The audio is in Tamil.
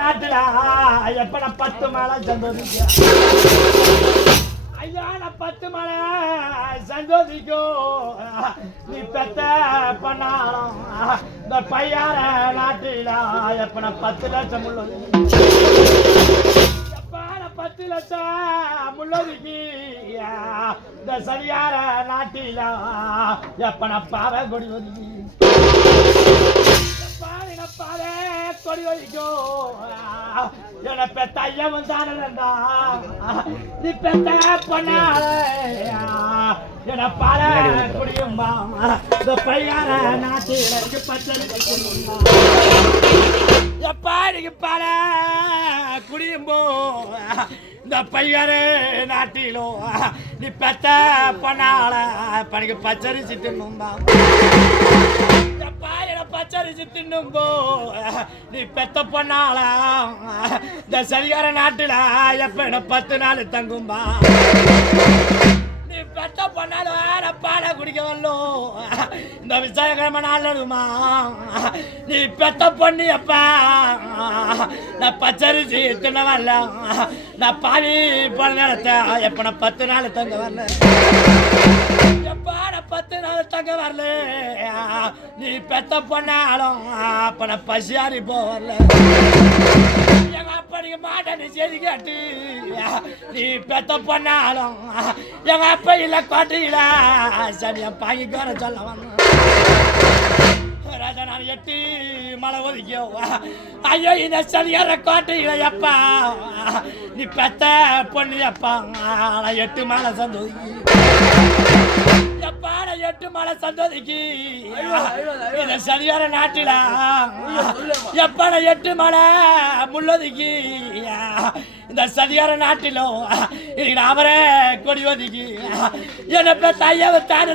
நாட்டுல எப்ப 10 மழை சந்தோஷிக்க ஐயா 10 மழை சந்தோஷிக்கும் நீ பெத்த பண்ணாலும் இந்த பையார நாட்டில எப்ப 10 லட்சம் உள்ளது 10 லட்சம் முள்ளதுக்கு இந்த சரியார நாட்டில எப்ப பாவை கொடி ஒதுக்கி பாவை கொடி ஒதுக்கும் என்ன பெத்த ஐயவன் தானடா நீ பெத்த பொண்ணால என்ன பால குடியும்பா இந்த பையார நாட்டில பச்சை எப்பா நீங்க பால குடியும்போ இந்த பையரு நாட்டிலோ நீ பெத்த பொண்ணால பணிக்கு பச்சரிசி தின்னும்பா எப்பா என பச்சரிசி தின்னும்போ நீ பெத்த பொண்ணால இந்த சரியார நாட்டில எப்ப என்ன 10 நாள் தங்கும்பா நீ பெத்த பொண்ணால பால குடிக்க வரலோ இந்த விசயக்கிழமை நாளுமா நீ பெத்த பொண்ணு எப்பா நான் பச்சரிசி தின்ன வரல நான் பாவி போன நேரத்தை எப்ப நான் 10 நாள் தங்க வரல எப்பா நான் 10 நாள் தங்க வரல நீ பெத்த பொண்ணாலும் அப்ப நான் பசியாரி போவரல எங்க அப்பா நீங்க மாட்டேன்னு செய்தி கேட்டு நீ பெத்த பொண்ணாலும் எங்க அப்பா இல்ல கோட்டையில சரியா பாக்கி கோர சொல்ல வந்தேன் ராஜா நான் 8 மலை ஒதுக்கியோ ஐயோ இந்த சரியார கோட்டையில எப்பா நீ பெத்த பொண்ணு எப்பா நான் 8 மலை சந்தோஷி எப்பா நான் 8 மலை சந்தோஷிக்கு இந்த சரியார நாட்டில எப்பா நான் 8 மலை முள்ளதுக்கு இந்த சரியார நாட்டிலும் அவரே கொடி ஒதுக்கி என்ன பெத்த ஐயாவை தானே